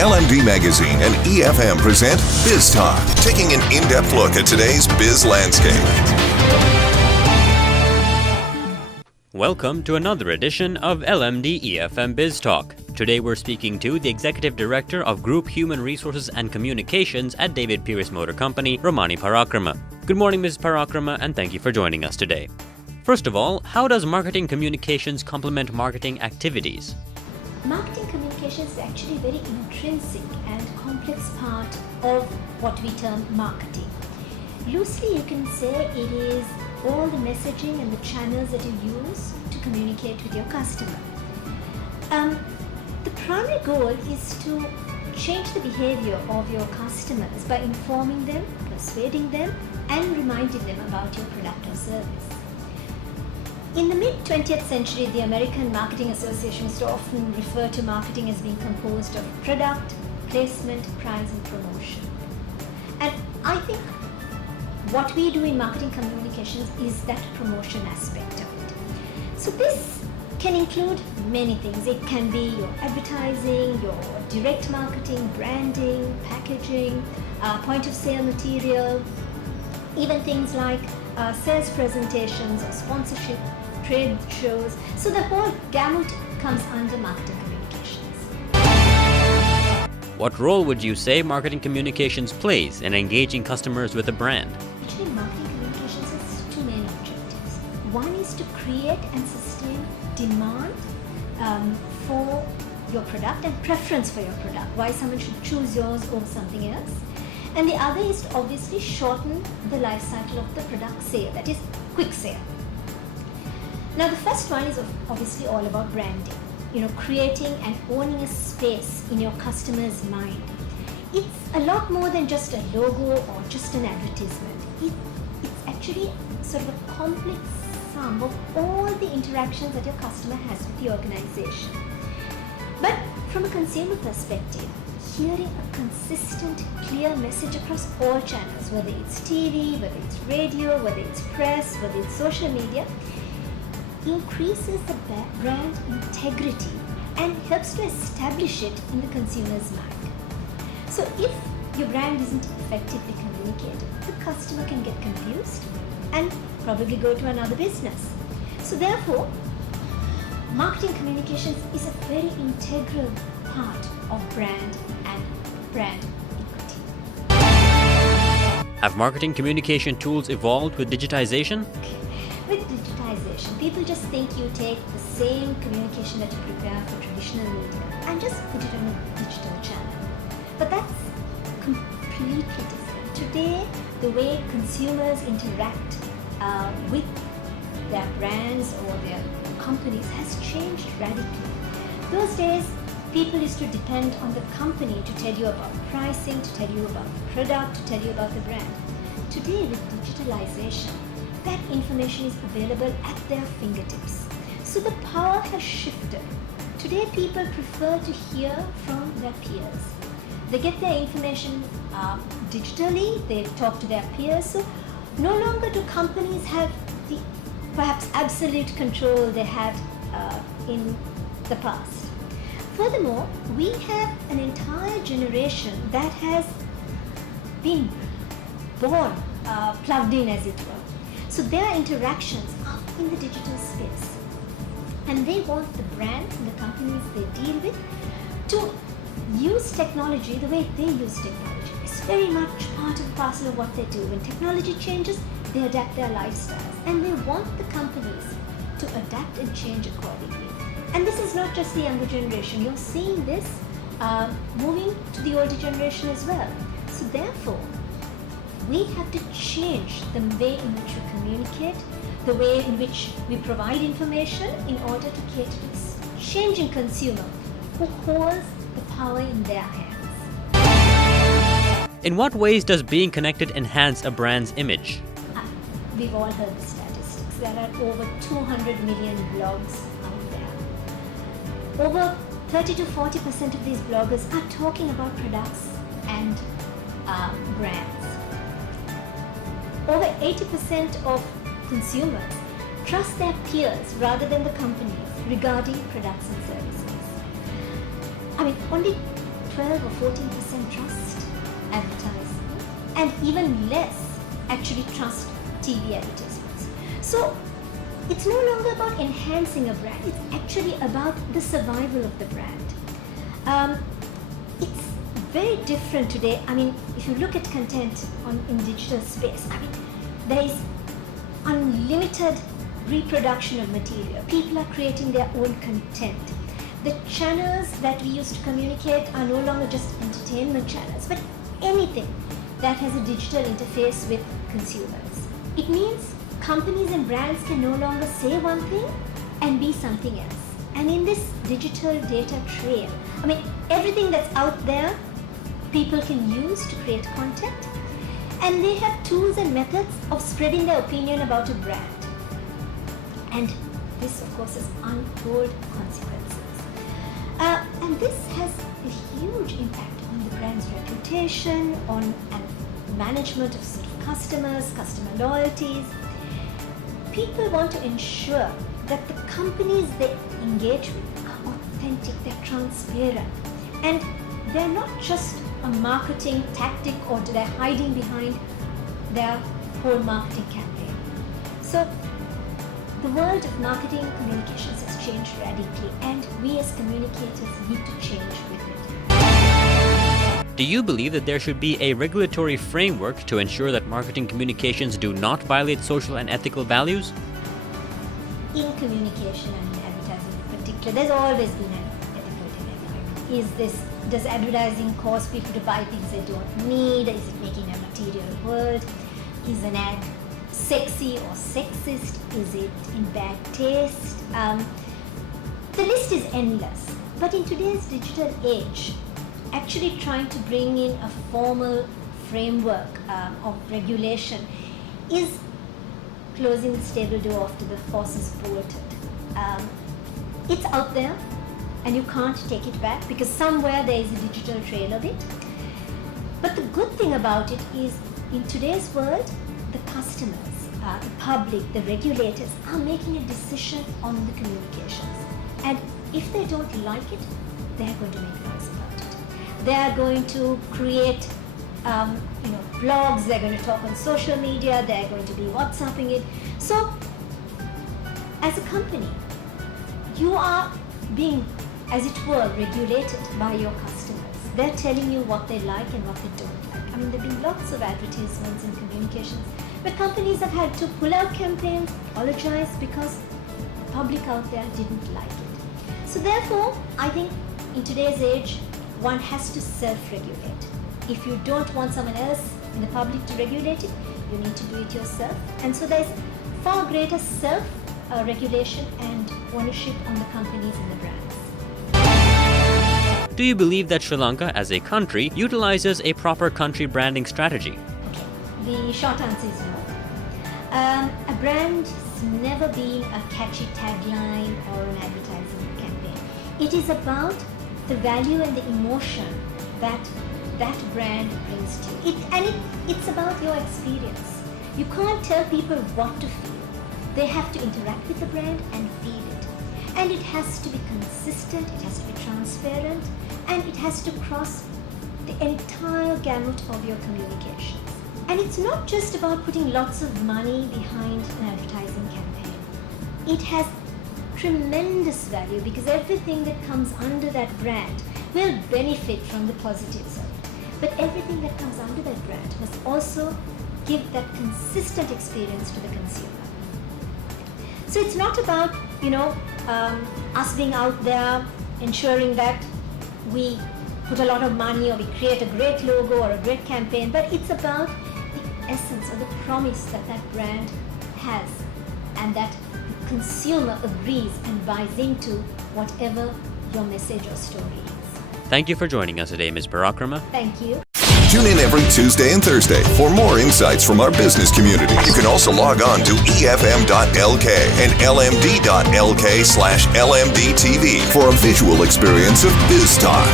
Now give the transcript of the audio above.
LMD Magazine and EFM present Biz Talk, taking an in-depth look at today's biz landscape. Welcome to another edition of LMD-EFM Biz Talk. Today we're speaking to the Executive Director of Group Human Resources and Communications at David Pieris Motor Company, Romany Prakrama. Good morning, Ms. Parakrama, and thank you for joining us today. First of all, how does marketing communications complement marketing activities? Marketing communications is actually a very intrinsic and complex part of what we term marketing. Loosely, you can say it is all the messaging and the channels that you use to communicate with your customer. The primary goal is to change the behavior of your customers by informing them, persuading them, and reminding them about your product or service. In the mid-20th century, the American Marketing Association used to often refer to marketing as being composed of product, placement, price, and promotion. And I think what we do in marketing communications is that promotion aspect of it. So this can include many things. It can be your advertising, your direct marketing, branding, packaging, point of sale material, even things like sales presentations or sponsorship, trade shows. So the whole gamut comes under marketing communications. What role would you say marketing communications plays in engaging customers with a brand? Actually, marketing communications has two main objectives. One is to create and sustain demand for your product and preference for your product, why someone should choose yours over something else. And the other is to obviously shorten the life cycle of the product sale, that is quick sale. Now the first one is obviously all about branding, creating and owning a space in your customer's mind. It's a lot more than just a logo or just an advertisement. It's actually sort of a complex sum of all the interactions that your customer has with the organization. But from a consumer perspective, hearing a consistent, clear message across all channels, whether it's TV, whether it's radio, whether it's press, whether it's social media, increases the brand integrity and helps to establish it in the consumer's mind. So if your brand isn't effectively communicated, the customer can get confused and probably go to another business. So therefore, marketing communications is a very integral part of brand and brand equity. Have marketing communication tools evolved with digitization? With digitization, people just think you take the same communication that you prepare for traditional media and just put it on a digital channel. But that's completely different. Today, the way consumers interact with their brands or their companies has changed radically. Those days, people used to depend on the company to tell you about pricing, to tell you about the product, to tell you about the brand. Today, with digitalization, that information is available at their fingertips. So the power has shifted. Today, people prefer to hear from their peers. They get their information digitally, they talk to their peers. So no longer do companies have the perhaps absolute control they had in the past. Furthermore, we have an entire generation that has been born, plugged in as it were. So their interactions are in the digital space. And they want the brands and the companies they deal with to use technology the way they use technology. It's very much part and parcel of what they do. When technology changes, they adapt their lifestyles. And they want the companies to adapt and change accordingly. And this is not just the younger generation. You're seeing this moving to the older generation as well. So therefore, we have to change the way in which we communicate, the way in which we provide information in order to cater to this changing consumer who holds the power in their hands. In what ways does being connected enhance a brand's image? We've all heard the statistics. There are over 200 million blogs out there. Over 30 to 40% of these bloggers are talking about products and brands. Over 80% of consumers trust their peers rather than the companies regarding products and services. Only 12 or 14% trust advertising, and even less actually trust TV advertisements. So it's no longer about enhancing a brand, it's actually about the survival of the brand. It's very different today. I mean, if you look at content in digital space, I mean, there is unlimited reproduction of material. People are creating their own content. The channels that we used to communicate are no longer just entertainment channels, but anything that has a digital interface with consumers. It means companies and brands can no longer say one thing and be something else. And in this digital data trail, I mean, everything that's out there, people can use to create content, and they have tools and methods of spreading their opinion about a brand. And this, of course, has untold consequences. And this has a huge impact on the brand's reputation, on management of sort of customers, customer loyalties. People want to ensure that the companies they engage with are authentic, they're transparent, and they're not just a marketing tactic or they're hiding behind their whole marketing campaign. So the world of marketing communications has changed radically, and we as communicators need to change with it. Do you believe that there should be a regulatory framework to ensure that marketing communications do not violate social and ethical values? In communication and in advertising in particular, there's always been an ethical dilemma. Does advertising cause people to buy things they don't need? Is it making a material world? Is an ad sexy or sexist? Is it in bad taste? The list is endless. But in today's digital age, actually trying to bring in a formal framework of regulation is closing the stable door after the horse is bolted. It's out there, and you can't take it back because somewhere there is a digital trail of it. But the good thing about it is, in today's world, the customers, the public, the regulators are making a decision on the communications. And if they don't like it, they're going to make noise about it. They are going to create blogs, they're going to talk on social media, they're going to be WhatsApping it. So, as a company, you are being, as it were, regulated by your customers. They're telling you what they like and what they don't like. I mean, there have been lots of advertisements and communications where companies have had to pull out campaigns, apologize because the public out there didn't like it. So therefore, I think in today's age, one has to self-regulate. If you don't want someone else in the public to regulate it, you need to do it yourself. And so there's far greater self-regulation and ownership on the companies and the brands. Do you believe that Sri Lanka as a country utilizes a proper country branding strategy? Okay, the short answer is no. A brand has never been a catchy tagline or an advertising campaign. It is about the value and the emotion that brand brings to you. It's about your experience. You can't tell people what to feel. They have to interact with the brand and feel it. And it has to be consistent, it has to be transparent, and it has to cross the entire gamut of your communications. And it's not just about putting lots of money behind an advertising campaign. It has tremendous value because everything that comes under that brand will benefit from the positives of it. But everything that comes under that brand must also give that consistent experience to the consumer. So it's not about, us being out there ensuring that we put a lot of money or we create a great logo or a great campaign, but it's about the essence or the promise that that brand has and that the consumer agrees and buys into whatever your message or story is. Thank you for joining us today, Ms. Parakrama. Thank you. Tune in every Tuesday and Thursday for more insights from our business community. You can also log on to efm.lk and lmd.lk/lmdtv for a visual experience of Biz Talk.